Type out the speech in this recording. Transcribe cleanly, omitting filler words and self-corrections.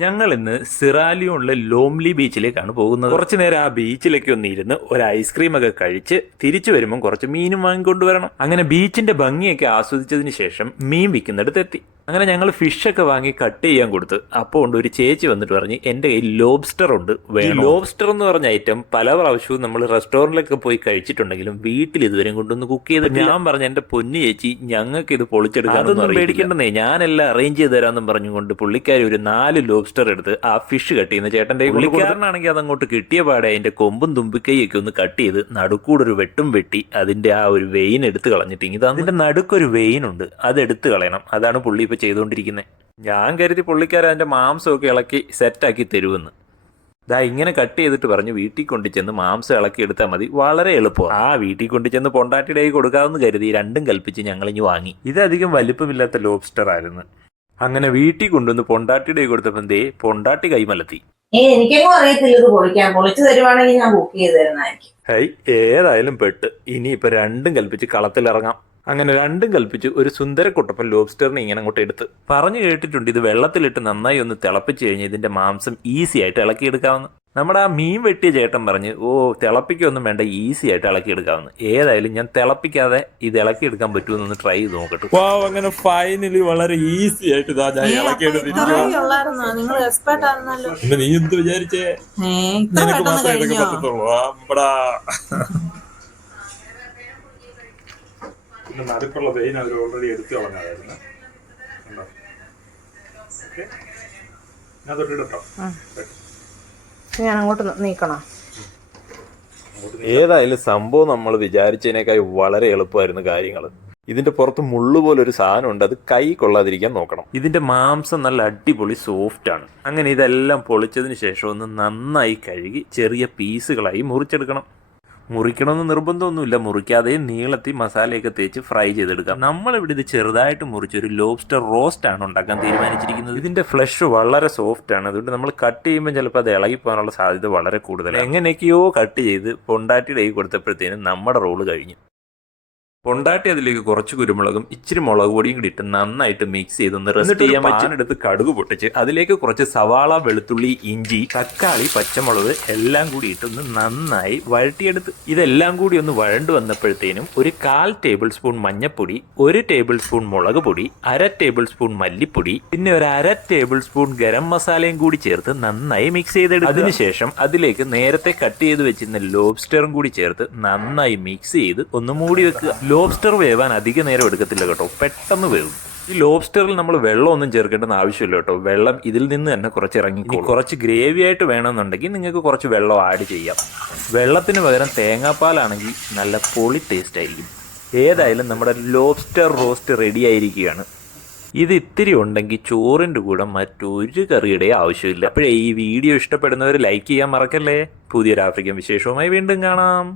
ഞങ്ങൾ ഇന്ന് സിറാലിയോണിലെ ലോംലി ബീച്ചിലേക്കാണ് പോകുന്നത്. കുറച്ചു നേരം ആ ബീച്ചിലേക്ക് ഒന്ന് ഇരുന്ന് ഒരു ഐസ്ക്രീം ഒക്കെ കഴിച്ച് തിരിച്ചു വരുമ്പോൾ കുറച്ച് മീനും വാങ്ങിക്കൊണ്ടുവരണം. അങ്ങനെ ബീച്ചിന്റെ ഭംഗിയൊക്കെ ആസ്വദിച്ചതിന് ശേഷം മീൻ വിൽക്കുന്നിടത്തെത്തി. അങ്ങനെ ഞങ്ങൾ ഫിഷൊക്കെ വാങ്ങി കട്ട് ചെയ്യാൻ കൊടുത്ത് അപ്പോൾ ഉണ്ട് ഒരു ചേച്ചി വന്നിട്ട് പറഞ്ഞ് എൻ്റെ കയ്യിൽ ലോബ്സ്റ്റർ ഉണ്ട്, വേണം. ലോബ്സ്റ്റർ എന്ന് പറഞ്ഞ ഐറ്റം പല പ്രാവശ്യവും നമ്മൾ റെസ്റ്റോറൻറ്റിലൊക്കെ പോയി കഴിച്ചിട്ടുണ്ടെങ്കിലും വീട്ടിൽ ഇതുവരെ കൊണ്ടൊന്ന് കുക്ക് ചെയ്ത് ഞാൻ പറഞ്ഞു എൻ്റെ പൊന്നു ചേച്ചി ഞങ്ങൾക്ക് ഇത് പൊളിച്ചെടുക്കാനൊന്നും പേടിക്കണ്ടെന്നേ, ഞാനെല്ലാം അറേഞ്ച് ചെയ്ത് തരാമെന്നും പറഞ്ഞുകൊണ്ട് പുള്ളിക്കാരി ഒരു 4 ലോബ്സ്റ്റർ എടുത്ത് ആ ഫിഷ് കട്ട് ചെയ്യുന്ന ചേട്ടൻ്റെ പുള്ളിക്കാരനാണെങ്കിൽ അതങ്ങോട്ട് കിട്ടിയ പാടെ അതിന്റെ കൊമ്പും തുമ്പിക്കൈയൊക്കെ ഒന്ന് കട്ട് ചെയ്ത് നടുക്കൂടെ ഒരു വെട്ടും വെട്ടി അതിന്റെ ആ ഒരു വെയിൻ എടുത്ത് കളഞ്ഞിട്ട് ഇത് അതിന്റെ നടുക്കൊരു വെയിൻ ഉണ്ട്, അത് എടുത്ത് കളയണം. അതാണ് പുള്ളി ഇപ്പൊ ചെയ്തുകൊണ്ടിരിക്കുന്നത്. ഞാൻ കരുതി പുള്ളിക്കാരൻ അതിന്റെ മാംസമൊക്കെ ഇളക്കി സെറ്റാക്കി തരുമെന്ന്. ദാ ഇങ്ങനെ കട്ട് ചെയ്തിട്ട് പറഞ്ഞു വീട്ടിൽ കൊണ്ടു ചെന്ന് മാംസം ഇളക്കി എടുത്താൽ മതി, വളരെ എളുപ്പമാണ്. ആ വീട്ടിൽ കൊണ്ടു ചെന്ന് പൊണ്ടാട്ടിയുടെ കൊടുക്കാമെന്ന് കരുതി രണ്ടും കൽപ്പിച്ച് ഞങ്ങളിഞ്ഞ് വാങ്ങി. ഇതധികം വലിപ്പമില്ലാത്ത ലോബ്സ്റ്റർ ആയിരുന്നു. അങ്ങനെ വീട്ടിൽ കൊണ്ടുവന്ന് പൊണ്ടാട്ടിയുടെ കൊടുത്തപ്പോൾ ദേ പൊണ്ടാട്ടി കൈമലത്തി. എനിക്കൊന്നും അറിയത്തില്ല ഇത് പൊളിക്കാൻ. പൊളിച്ചു തരുവാണെങ്കിൽ ഞാൻ ബുക്ക് ചെയ്ത് തരുന്നതായിരിക്കും. ഹൈ, ഏതായാലും പെട്ട്. ഇനിയിപ്പോ രണ്ടും കൽപ്പിച്ച് കളത്തിലിറങ്ങാം. അങ്ങനെ രണ്ടും കൽപ്പിച്ച് ഒരു സുന്ദരക്കുട്ടപ്പൻ ലോബ്സ്റ്ററിനെ ഇങ്ങനെ അങ്ങോട്ട് എടുത്ത് പറഞ്ഞു കേട്ടിട്ടുണ്ട് ഇത് വെള്ളത്തിലിട്ട് നന്നായി ഒന്ന് തിളപ്പിച്ച് കഴിഞ്ഞ് ഇതിന്റെ മാംസം ഈസി ആയിട്ട് ഇളക്കിയെടുക്കാവുന്ന. നമ്മുടെ ആ മീൻ വെട്ടിയ ചേട്ടൻ പറഞ്ഞ് തിളപ്പിക്കൊന്നും വേണ്ട, ഈസി ആയിട്ട് ഇളക്കിയെടുക്കാവുന്ന. ഏതായാലും ഞാൻ തിളപ്പിക്കാതെ ഇത് ഇളക്കിയെടുക്കാൻ പറ്റുമെന്നൊന്ന് ട്രൈ ചെയ്ത് നോക്കട്ടെ. അങ്ങനെ ഫൈനലി വളരെ ഈസി ആയിട്ട് നീ എന്ത് വിചാരിച്ചേ? പിന്നെ നടുക്കുള്ള വെയിൻ അവർ ഓൾറെഡി എടുത്തു കളഞ്ഞായിരുന്നു. ഞാൻ തൊട്ടിട്ടോ ഞാൻ അങ്ങോട്ട് നീക്കണോ? ഏതായാലും സംഭവം നമ്മൾ വിചാരിച്ചതിനേക്കാൾ വളരെ എളുപ്പമായിരുന്നു കാര്യങ്ങൾ. ഇതിന്റെ പുറത്ത് മുള്ളുപോലൊരു സാധനം ഉണ്ട്, അത് കൈ കൊള്ളാതിരിക്കാൻ നോക്കണം. ഇതിന്റെ മാംസം നല്ല അടിപൊളി സോഫ്റ്റ് ആണ്. അങ്ങനെ ഇതെല്ലാം പൊളിച്ചതിന് ശേഷം ഒന്ന് നന്നായി കഴുകി ചെറിയ പീസുകളായി മുറിച്ചെടുക്കണം. മുറിക്കണമെന്ന് നിർബന്ധമൊന്നുമില്ല, മുറിക്കാതെ നീളത്തിൽ മസാലയൊക്കെ തേച്ച് ഫ്രൈ ചെയ്തെടുക്കാം. നമ്മളിവിടെ ഇത് ചെറുതായിട്ട് മുറിച്ച് ഒരു ലോബ്സ്റ്റർ റോസ്റ്റ് ആണ് ഉണ്ടാക്കാൻ തീരുമാനിച്ചിരിക്കുന്നത്. ഇതിന്റെ ഫ്ലഷ് വളരെ സോഫ്റ്റ് ആണ്, അതുകൊണ്ട് നമ്മൾ കട്ട് ചെയ്യുമ്പോൾ ചിലപ്പോൾ അത് ഇളകിപ്പോകാനുള്ള സാധ്യത വളരെ കൂടുതലാണ്. എങ്ങനെയൊക്കെയോ കട്ട് ചെയ്ത് പൊണ്ടാട്ടിയുടെ കൈ കൊടുത്തപ്പോഴത്തേനും നമ്മുടെ റോള് കഴിഞ്ഞു. പൊണ്ടാട്ടി അതിലേക്ക് കുറച്ച് കുരുമുളകും ഇച്ചിരി മുളക് പൊടിയും കൂടി ഇട്ട് നന്നായിട്ട് മിക്സ് ചെയ്തൊന്ന് റെസ്റ്റ് ചെയ്യാൻ വെച്ചെടുത്ത് കടുക് പൊട്ടിച്ച് അതിലേക്ക് കുറച്ച് സവാള, വെളുത്തുള്ളി, ഇഞ്ചി, തക്കാളി, പച്ചമുളക് എല്ലാം കൂടി ഇട്ടൊന്ന് നന്നായി വഴറ്റിയെടുത്ത് ഇതെല്ലാം കൂടി ഒന്ന് വഴണ്ടു വന്നപ്പോഴത്തേനും ഒരു 1/4 ടേബിൾ സ്പൂൺ മഞ്ഞൾപ്പൊടി, 1 ടേബിൾ സ്പൂൺ മുളക് പൊടി, 1/2 ടേബിൾ സ്പൂൺ മല്ലിപ്പൊടി, പിന്നെ ഒരു 1/2 ടേബിൾ സ്പൂൺ ഗരം മസാലയും കൂടി ചേർത്ത് നന്നായി മിക്സ് ചെയ്തെടുക്കുക. അതിനുശേഷം അതിലേക്ക് നേരത്തെ കട്ട് ചെയ്ത് വെച്ചിരുന്ന ലോബ്സ്റ്ററും കൂടി ചേർത്ത് നന്നായി മിക്സ് ചെയ്ത് ഒന്ന് മൂടി വെക്കുക. ലോബ്സ്റ്റർ വേവാൻ അധിക നേരം എടുക്കത്തില്ല കേട്ടോ, പെട്ടെന്ന് വേവും. ഈ ലോബ്സ്റ്ററിൽ നമ്മൾ വെള്ളമൊന്നും ചേർക്കേണ്ടെന്ന് ആവശ്യമില്ല കേട്ടോ, വെള്ളം ഇതിൽ നിന്ന് തന്നെ കുറച്ച് ഇറങ്ങി. കുറച്ച് ഗ്രേവി ആയിട്ട് വേണമെന്നുണ്ടെങ്കിൽ നിങ്ങൾക്ക് കുറച്ച് വെള്ളം ആഡ് ചെയ്യാം. വെള്ളത്തിന് പകരം തേങ്ങാപ്പാലാണെങ്കിൽ നല്ല പൊളി ടേസ്റ്റ് ആയിരിക്കും. ഏതായാലും നമ്മുടെ ലോബ്സ്റ്റർ റോസ്റ്റ് റെഡി ആയിരിക്കുകയാണ്. ഇത് ഇത്തിരി ഉണ്ടെങ്കിൽ ചോറിൻ്റെ കൂടെ മറ്റൊരു കറിയുടെ ആവശ്യമില്ല. അപ്പോഴേ ഈ വീഡിയോ ഇഷ്ടപ്പെടുന്നവർ ലൈക്ക് ചെയ്യാൻ മറക്കല്ലേ. പുതിയൊരു ആഫ്രിക്കൻ വിശേഷവുമായി വീണ്ടും കാണാം.